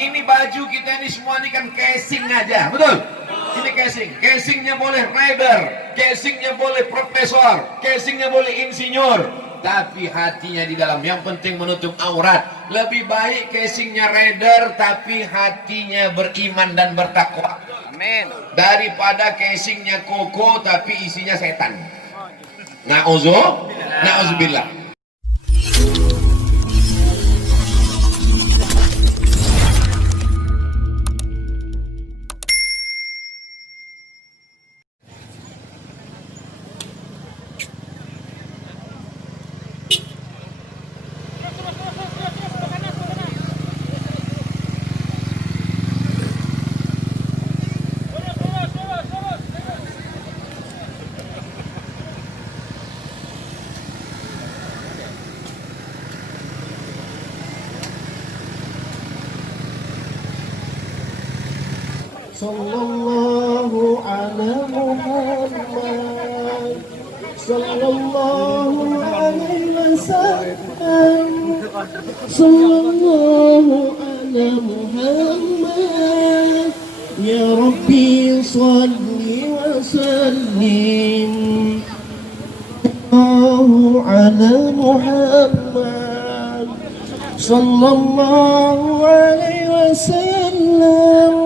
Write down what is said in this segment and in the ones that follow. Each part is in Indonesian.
Ini baju kita ini semua ini kan casing aja, betul? Ini casing, casingnya boleh rider, casingnya boleh profesor, casingnya boleh insinyur, tapi hatinya di dalam. Yang penting menutup aurat. Lebih baik casingnya rider tapi hatinya beriman dan bertakwa, amin, daripada casingnya koko tapi isinya setan. Na'udzubillah. Sallallahu ala Muhammad, sallallahu alaihi wasallam, sallallahu ala Muhammad, ya Rabbi salli wa sallim, sallallahu ala Muhammad, sallallahu alaihi wasallam,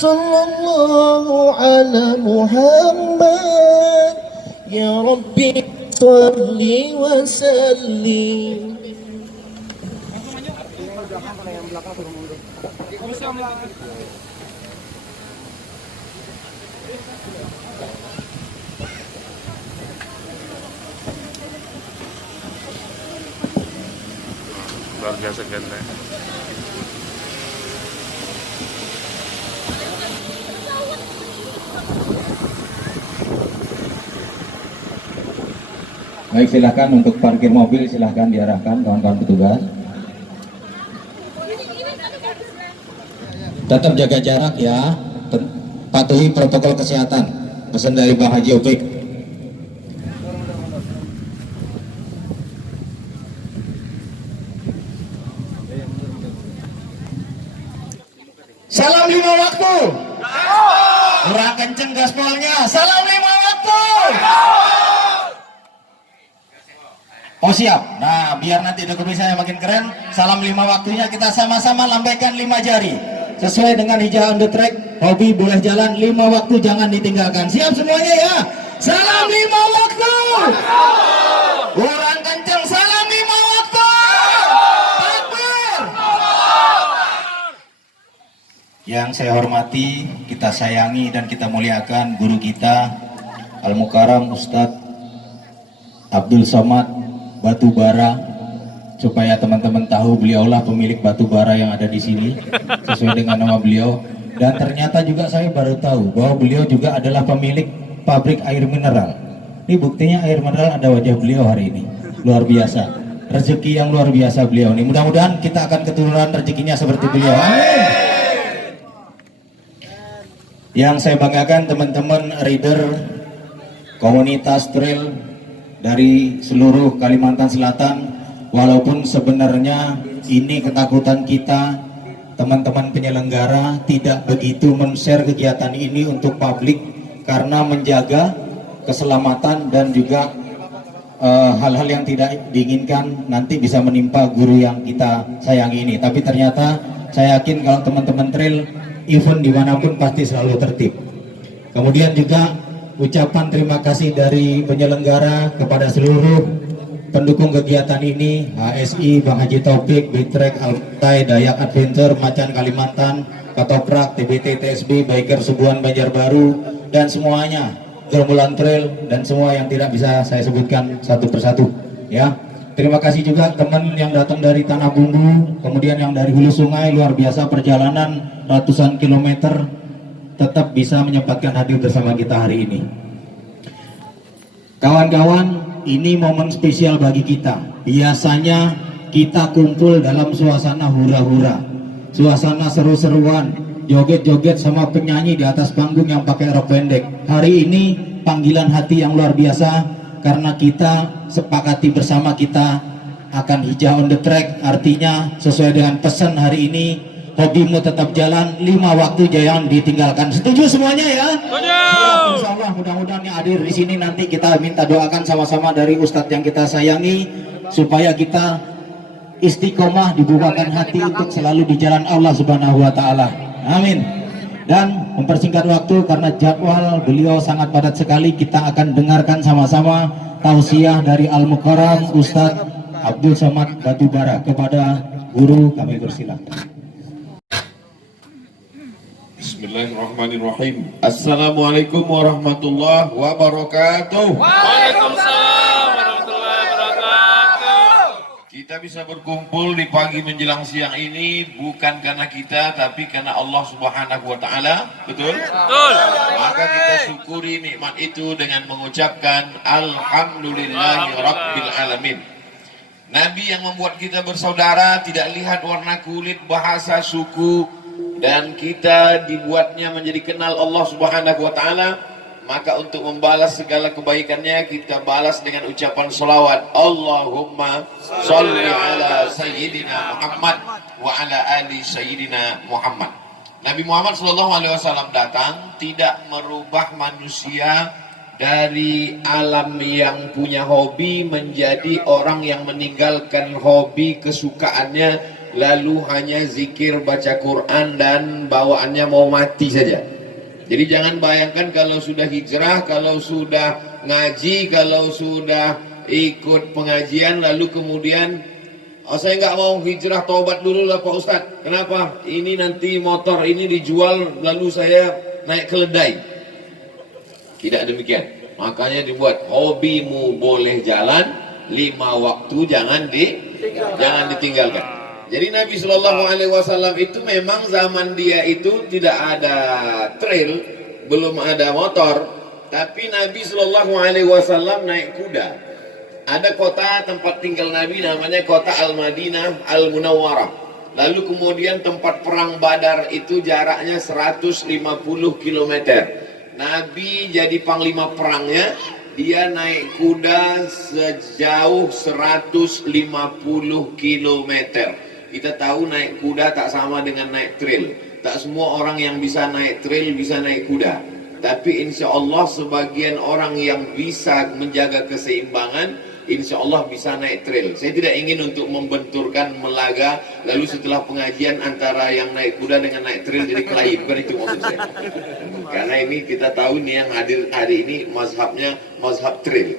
sallallahu ala Muhammad, ya Rabbi salli wa sallim. Luar biasa ganteng. Baik, silahkan untuk parkir mobil, silahkan diarahkan kawan-kawan petugas. Tetap jaga jarak ya, patuhi protokol kesehatan. Pesan dari Bang Haji Opik. Salam 5 waktu. Kurang kenceng gaspolnya. Salam 5 waktu. Oh siap. Nah, biar nanti dokumen saya makin keren. Salam 5 waktunya kita sama-sama lambaikan 5 jari. Sesuai dengan hijau on the track. Hobi boleh jalan 5 waktu, jangan ditinggalkan. Siap semuanya ya. Salam 5 waktu. Kurang kenceng. Salam 5 waktu. Takbir. Yang saya hormati, kita sayangi dan kita muliakan guru kita Al-Mukarram Ustadz Abdul Somad Batubara, supaya teman-teman tahu beliaulah pemilik batubara yang ada di sini sesuai dengan nama beliau. Dan ternyata juga saya baru tahu bahwa beliau juga adalah pemilik pabrik air mineral. Ini buktinya air mineral ada wajah beliau hari ini. Luar biasa, rezeki yang luar biasa beliau ini. Mudah-mudahan kita akan keturunan rezekinya seperti beliau. Amin. Yang saya banggakan teman-teman rider komunitas trail dari seluruh Kalimantan Selatan, walaupun sebenarnya ini ketakutan kita, teman-teman penyelenggara tidak begitu men-share kegiatan ini untuk publik karena menjaga keselamatan dan juga hal-hal yang tidak diinginkan nanti bisa menimpa guru yang kita sayangi ini. Tapi ternyata saya yakin kalau teman-teman trail event dimanapun pasti selalu tertib. Kemudian juga ucapan terima kasih dari penyelenggara kepada seluruh pendukung kegiatan ini, HSI, Bang Haji Taufik, Bitrek, Altai, Dayak Adventure, Macan Kalimantan, Katoprak, TBT, TSB, Biker Subuhan Banjarbaru, dan semuanya, Gerombolan Trail, dan semua yang tidak bisa saya sebutkan satu persatu. Ya, terima kasih juga teman yang datang dari Tanah Bumbu, kemudian yang dari Hulu Sungai, luar biasa perjalanan ratusan kilometer, tetap bisa menyempatkan hadir bersama kita hari ini. Kawan-kawan, ini momen spesial bagi kita. Biasanya kita kumpul dalam suasana hura-hura, suasana seru-seruan, joget-joget sama penyanyi di atas panggung yang pakai rok pendek. Hari ini panggilan hati yang luar biasa karena kita sepakati bersama kita akan hijau on the track. Artinya sesuai dengan pesan hari ini, hobimu tetap jalan, 5 waktu jangan ditinggalkan. Setuju semuanya ya? Setuju. Insya Allah mudah-mudahan yang hadir di sini nanti kita minta doakan sama-sama dari Ustadz yang kita sayangi supaya kita istiqomah, dibukakan hati untuk selalu di jalan Allah Subhanahu wa taala. Amin. Dan mempersingkat waktu karena jadwal beliau sangat padat sekali, kita akan dengarkan sama-sama tausiah dari Al-Mukarram Ustadz Abdul Somad Batubara. Kepada guru kami persilakan. Bismillahirrahmanirrahim. Assalamualaikum warahmatullahi wabarakatuh. Waalaikumsalam warahmatullahi wabarakatuh. Kita bisa berkumpul di pagi menjelang siang ini bukan karena kita, tapi karena Allah Subhanahu wa taala. Betul? Betul. Maka kita syukuri nikmat itu dengan mengucapkan alhamdulillahi rabbil alamin. Nabi yang membuat kita bersaudara tidak lihat warna kulit, bahasa, suku, dan kita dibuatnya menjadi kenal Allah Subhanahu wa taala. Maka untuk membalas segala kebaikannya kita balas dengan ucapan salawat. Allahumma sholli ala sayyidina Muhammad wa ala ali sayyidina Muhammad. Nabi Muhammad SAW datang tidak merubah manusia dari alam yang punya hobi menjadi orang yang meninggalkan hobi kesukaannya, lalu hanya zikir, baca Quran, dan bawaannya mau mati saja. Jadi jangan bayangkan kalau sudah hijrah, kalau sudah ngaji, kalau sudah ikut pengajian, lalu kemudian saya nggak mau hijrah, tobat dulu lah Pak Ustadz. Kenapa? Ini nanti motor ini dijual, lalu saya naik keledai. Tidak demikian. Makanya dibuat hobimu boleh jalan, 5 waktu jangan ditinggalkan. Jadi Nabi Shallallahu Alaihi Wasallam itu memang zaman dia itu tidak ada trail, belum ada motor, tapi Nabi Shallallahu Alaihi Wasallam naik kuda. Ada kota tempat tinggal Nabi namanya kota Al-Madinah Al-Munawwarah. Lalu kemudian tempat perang Badar itu jaraknya 150 km. Nabi jadi panglima perangnya, dia naik kuda sejauh 150 km. Kita tahu naik kuda tak sama dengan naik trail. Tak semua orang yang bisa naik trail bisa naik kuda. Tapi insya Allah sebagian orang yang bisa menjaga keseimbangan, insya Allah bisa naik trail. Saya tidak ingin untuk membenturkan melaga, lalu setelah pengajian antara yang naik kuda dengan naik trail jadi kelahi. Bukan itu maksud saya. Karena ini kita tahu nih yang hadir hari ini mazhabnya mazhab trail.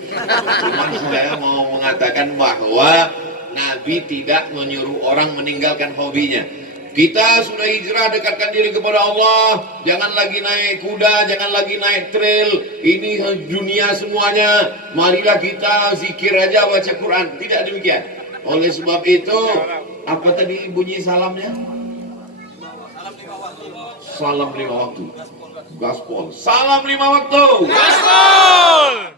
Cuman saya mau mengatakan bahwa Nabi tidak menyuruh orang meninggalkan hobinya. Kita sudah hijrah, dekatkan diri kepada Allah. Jangan lagi naik kuda, jangan lagi naik trail. Ini dunia semuanya. Marilah kita zikir aja, baca Quran. Tidak demikian. Oleh sebab itu, apa tadi bunyi salamnya? Salam 5 waktu. Gaspol. Salam 5 waktu. Gaspol.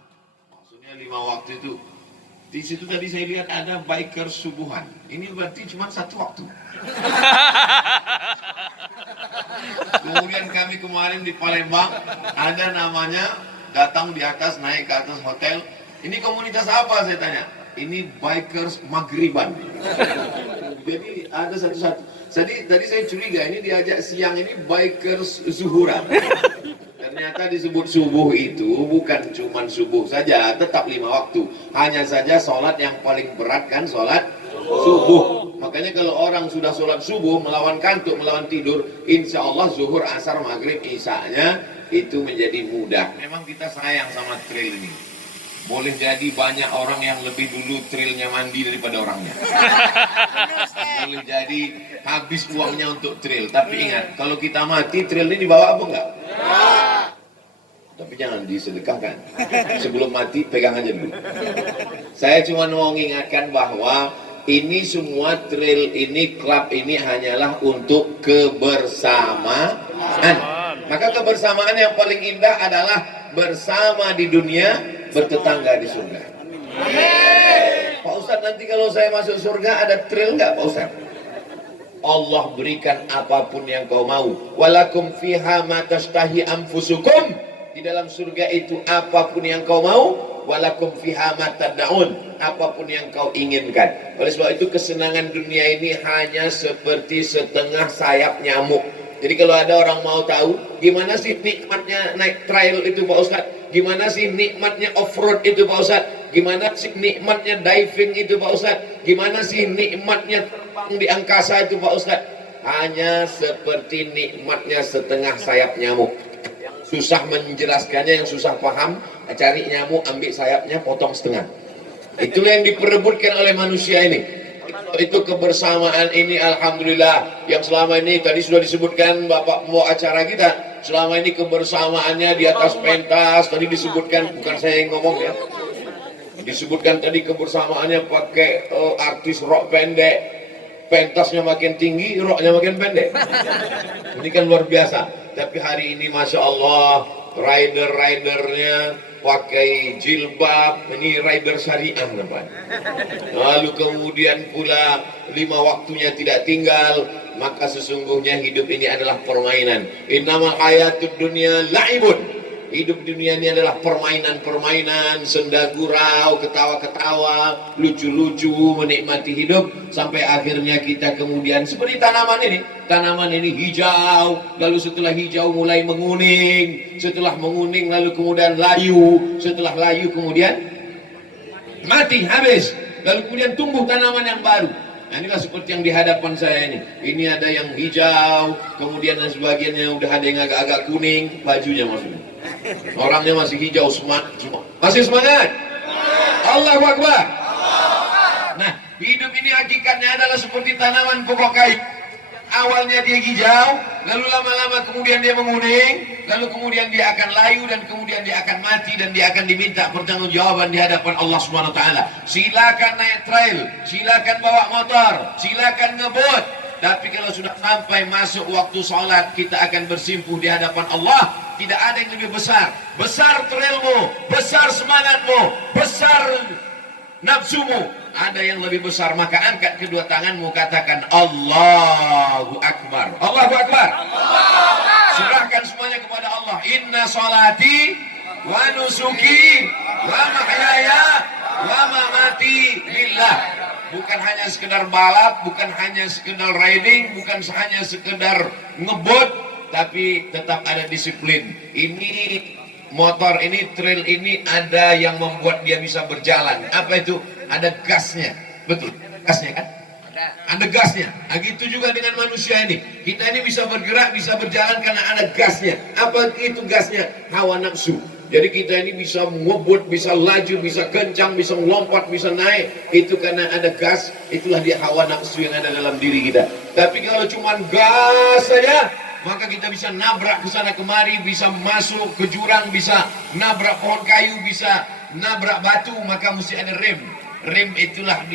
Maksudnya 5 waktu itu. Di situ tadi saya lihat ada biker subuhan. Ini berarti cuma 1 waktu. Kemudian kami kemarin di Palembang ada namanya datang di atas, naik ke atas hotel. Ini komunitas apa saya tanya? Ini bikers maghriban. Jadi ada satu-satu. Tadi saya curiga ini diajak siang ini bikers zuhuran. Ternyata disebut subuh itu bukan cuma subuh saja, tetap 5 waktu. Hanya saja sholat yang paling berat kan sholat subuh. Makanya kalau orang sudah sholat subuh melawan kantuk, melawan tidur, insya Allah zuhur, asar, maghrib, isya-nya itu menjadi mudah. Memang kita sayang sama trail ini. Boleh jadi banyak orang yang lebih dulu trailnya mandi daripada orangnya. Boleh jadi habis uangnya untuk trail. Tapi ingat, kalau kita mati trail ini dibawa apa enggak? Tapi jangan disedekahkan. Sebelum mati pegang aja dulu. Saya cuma mau mengingatkan bahwa ini semua trail ini, klub ini hanyalah untuk kebersamaan. Maka kebersamaan yang paling indah adalah bersama di dunia, bertetangga di surga. Pak Ustadz, nanti kalau saya masuk surga ada trail nggak Pak Ustadz? Allah berikan apapun yang kau mau. Walakum fiha ma tashtahi anfusukum. Di dalam surga itu apapun yang kau mau walakum fiha ma tad'un, apapun yang kau inginkan. Oleh sebab itu kesenangan dunia ini hanya seperti setengah sayap nyamuk. Jadi kalau ada orang mau tahu gimana sih nikmatnya naik trail itu Pak Ustadz, gimana sih nikmatnya off-road itu Pak Ustadz, gimana sih nikmatnya diving itu Pak Ustadz, gimana sih nikmatnya terbang di angkasa itu Pak Ustadz, hanya seperti nikmatnya setengah sayap nyamuk. Susah menjelaskannya, yang susah paham, cari nyamuk, ambil sayapnya, potong setengah. Itu yang diperebutkan oleh manusia ini. Itu kebersamaan ini alhamdulillah yang selama ini tadi sudah disebutkan Bapak mau acara kita, selama ini kebersamaannya di atas pentas, tadi disebutkan, bukan saya yang ngomong ya, disebutkan tadi kebersamaannya pakai artis rock pendek, pentasnya makin tinggi, rocknya makin pendek. Ini kan luar biasa. Tapi hari ini Masya Allah, rider-ridernya pakai jilbab, ini rider syariah namanya. Lalu kemudian pula 5 waktunya tidak tinggal, maka sesungguhnya hidup ini adalah permainan. Innamal hayatud dunya la'ibun. Hidup dunia ini adalah permainan-permainan, senda gurau, ketawa-ketawa, lucu-lucu, menikmati hidup sampai akhirnya kita kemudian seperti tanaman ini. Tanaman ini hijau, lalu setelah hijau mulai menguning, setelah menguning lalu kemudian layu, setelah layu kemudian mati, habis, lalu kemudian tumbuh tanaman yang baru. Nah, inilah seperti yang di hadapan saya ini. Ini ada yang hijau, kemudian dan sebagainya udah ada yang agak-agak kuning, bajunya maksudnya. Orangnya masih hijau, semangat semua. Masih semangat? Allahu Akbar. Nah, hidup ini hakikatnya adalah seperti tanaman pokok kayu. Awalnya dia hijau, lalu lama-lama kemudian dia menguning, lalu kemudian dia akan layu dan kemudian dia akan mati dan dia akan diminta pertanggungjawaban di hadapan Allah Subhanahu wa taala. Silakan naik trail, silakan bawa motor, silakan ngebut. Tapi kalau sudah sampai masuk waktu sholat, kita akan bersimpuh di hadapan Allah. Tidak ada yang lebih besar. Besar trailmu, besar semangatmu, besar nafsumu. Ada yang lebih besar, maka angkat kedua tanganmu, katakan Allahu Akbar. Allahu Akbar. Serahkan semuanya kepada Allah. Inna salati wa nusuki wa mahyaya wa mamati lillah. Bukan hanya sekedar balap, bukan hanya sekedar riding, bukan hanya sekedar ngebut, tapi tetap ada disiplin. Ini motor ini, trail ini ada yang membuat dia bisa berjalan. Apa itu? Ada gasnya. Betul, gasnya kan? Ada gasnya. Nah, gitu juga dengan manusia ini. Kita ini bisa bergerak, bisa berjalan karena ada gasnya. Apa itu gasnya? Hawa nafsu. Jadi kita ini bisa ngebut, bisa laju, bisa kencang, bisa melompat, bisa naik. Itu karena ada gas, itulah dia hawa nafsu yang ada dalam diri kita. Tapi kalau cuma gas saja, maka kita bisa nabrak ke sana kemari, bisa masuk ke jurang, bisa nabrak pohon kayu, bisa nabrak batu, maka mesti ada rem. Rem itulah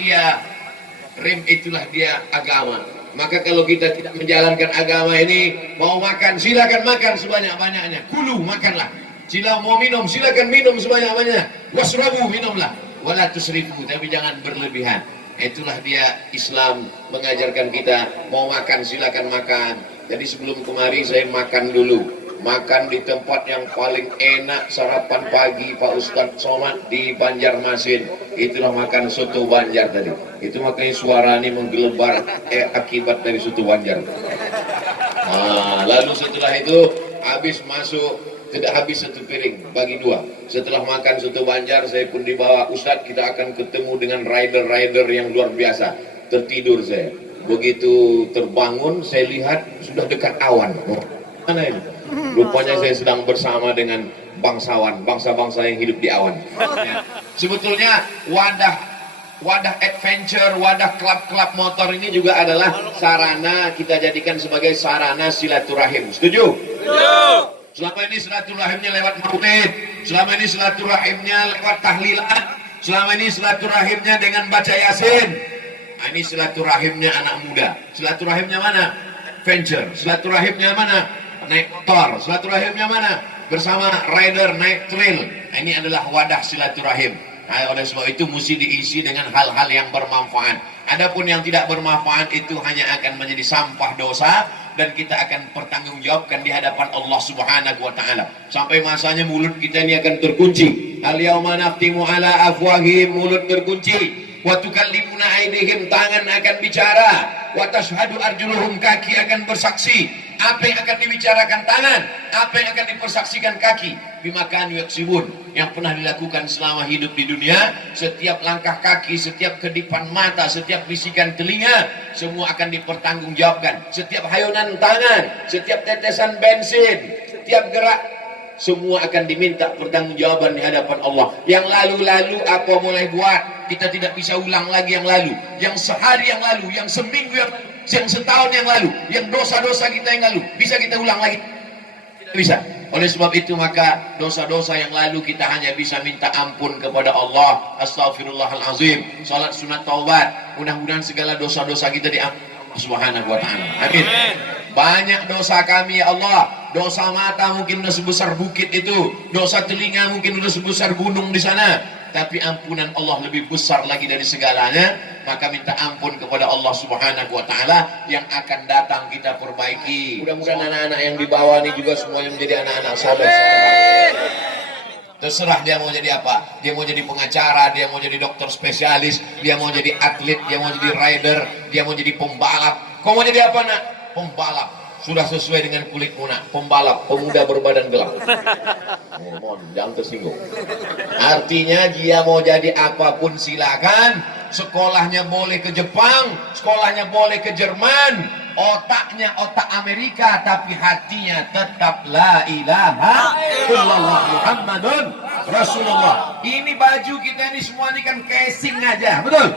dia agama. Maka kalau kita tidak menjalankan agama ini, mau makan, silakan makan sebanyak-banyaknya. Kulu, makanlah. Sila mau minum, silakan minum sebanyak-banyaknya. Wasrabu, minumlah. Wala tusrifu, tapi jangan berlebihan. Itulah dia Islam mengajarkan kita, mau makan silakan makan. Jadi sebelum kemari saya makan dulu. Makan di tempat yang paling enak sarapan pagi Pak Ustadz Somad di Banjarmasin. Itulah makan soto Banjar tadi. Itu makanya suara ini menggelebar akibat dari soto Banjar. Nah, lalu setelah itu habis masuk, tidak habis satu piring, bagi dua. Setelah makan soto Banjar, saya pun dibawa Ustadz, kita akan ketemu dengan rider-rider yang luar biasa. Tertidur saya. Begitu terbangun, saya lihat sudah dekat awan. Mana ini? Rupanya saya sedang bersama dengan bangsawan, bangsa-bangsa yang hidup di awan. Sebetulnya wadah adventure, wadah klub-klub motor ini juga adalah sarana, kita jadikan sebagai sarana silaturahim. Setuju? Setuju. Selama ini silaturahimnya lewat maulid, selama ini silaturahimnya lewat tahlilan, selama ini silaturahimnya dengan baca yasin. Nah, ini silaturahimnya anak muda. Silaturahimnya mana? Adventure. Silaturahimnya mana? Naik motor. Silaturahimnya mana? Bersama rider naik trail. Nah, ini adalah wadah silaturahim. Nah, oleh sebab itu mesti diisi dengan hal-hal yang bermanfaat. Adapun yang tidak bermanfaat itu hanya akan menjadi sampah dosa, dan kita akan pertanggungjawabkan di hadapan Allah Subhanahu wa taala. Sampai masanya mulut kita ini akan terkunci. Al yauma naftimu ala afwahihim, mulut terkunci. Wa tukallimuna aydihim, tangan akan bicara. Wa tashhadu arjuluhum, kaki akan bersaksi. Apa yang akan dibicarakan tangan, apa yang akan dipersaksikan kaki, bimakanu yaksibun, yang pernah dilakukan selama hidup di dunia. Setiap langkah kaki, setiap kedipan mata, setiap bisikan telinga, semua akan dipertanggungjawabkan. Setiap hayunan tangan, setiap tetesan bensin, setiap gerak, semua akan diminta pertanggungjawaban di hadapan Allah. Yang lalu-lalu apa mulai buat, kita tidak bisa ulang lagi yang lalu. Yang sehari yang lalu, yang seminggu yang lalu, yang setahun yang lalu, yang dosa-dosa kita yang lalu, bisa kita ulang lagi? Tidak bisa. Oleh sebab itu maka dosa-dosa yang lalu kita hanya bisa minta ampun kepada Allah. Astaghfirullahalazim. Salat sunat taubat. Mudah-mudahan segala dosa-dosa kita diampuni Allah Subhanahu wa taala. Amin. Banyak dosa kami ya Allah. Dosa mata mungkin udah sebesar bukit itu, dosa telinga mungkin udah sebesar gunung di sana, tapi ampunan Allah lebih besar lagi dari segalanya. Maka minta ampun kepada Allah Subhanahu wa taala, yang akan datang kita perbaiki. Mudah-mudahan anak-anak yang dibawa ini juga semuanya menjadi anak-anak saleh. Terserah dia mau jadi apa. Dia mau jadi pengacara, dia mau jadi dokter spesialis, dia mau jadi atlet, dia mau jadi rider, dia mau jadi pembalap. Kau mau jadi apa nak? Pembalap. Sudah sesuai dengan kulit munak. Pembalap, pemuda berbadan gelap. Mohon jangan tersinggung. Artinya dia mau jadi apapun silakan. Sekolahnya boleh ke Jepang, sekolahnya boleh ke Jerman, otaknya otak Amerika, tapi hatinya tetap la ilaha illallah Muhammadun Rasulullah. Ini baju kita ini semua ini kan casing aja, betul?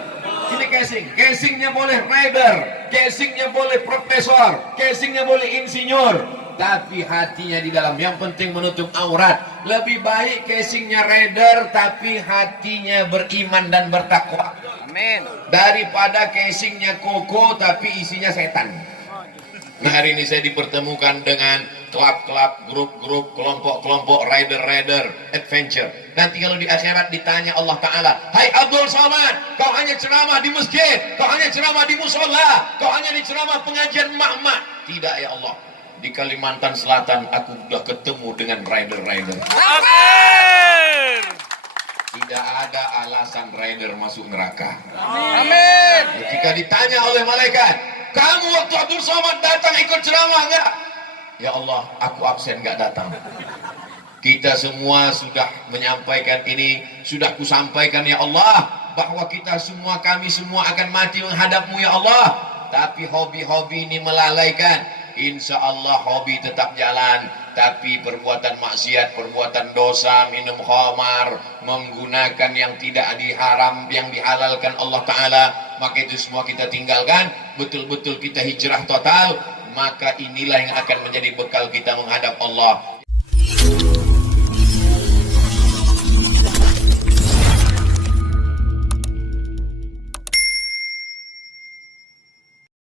Ini casing, casingnya boleh rider, casingnya boleh profesor, casingnya boleh insinyur, tapi hatinya di dalam. Yang penting menutup aurat. Lebih baik casingnya rider tapi hatinya beriman dan bertakwa, amin, daripada casingnya koko tapi isinya setan. Nah, hari ini saya dipertemukan dengan klub-klub, grup-grup, kelompok-kelompok rider-rider adventure. Nanti kalau di akhirat ditanya Allah Ta'ala, hai Abdul Somad, kau hanya ceramah di masjid, kau hanya ceramah di musola, kau hanya di ceramah pengajian emak-emak. Tidak ya Allah, di Kalimantan Selatan aku sudah ketemu dengan rider-rider. Amin. Tidak ada alasan rider masuk neraka. Amin. Ketika ditanya oleh malaikat, kamu waktu Abdul Somad datang ikut ceramah enggak? Ya Allah, aku absen enggak datang. Kita semua sudah menyampaikan ini, sudah kusampaikan ya Allah, bahwa kita semua, kami semua akan mati menghadapmu ya Allah. Tapi hobi-hobi ini melalaikan. Insya Allah hobi tetap jalan, tapi perbuatan maksiat, perbuatan dosa, minum khamar, menggunakan yang tidak diharam, yang dihalalkan Allah Ta'ala, maka itu semua kita tinggalkan. Betul-betul kita hijrah total, maka inilah yang akan menjadi bekal kita menghadap Allah.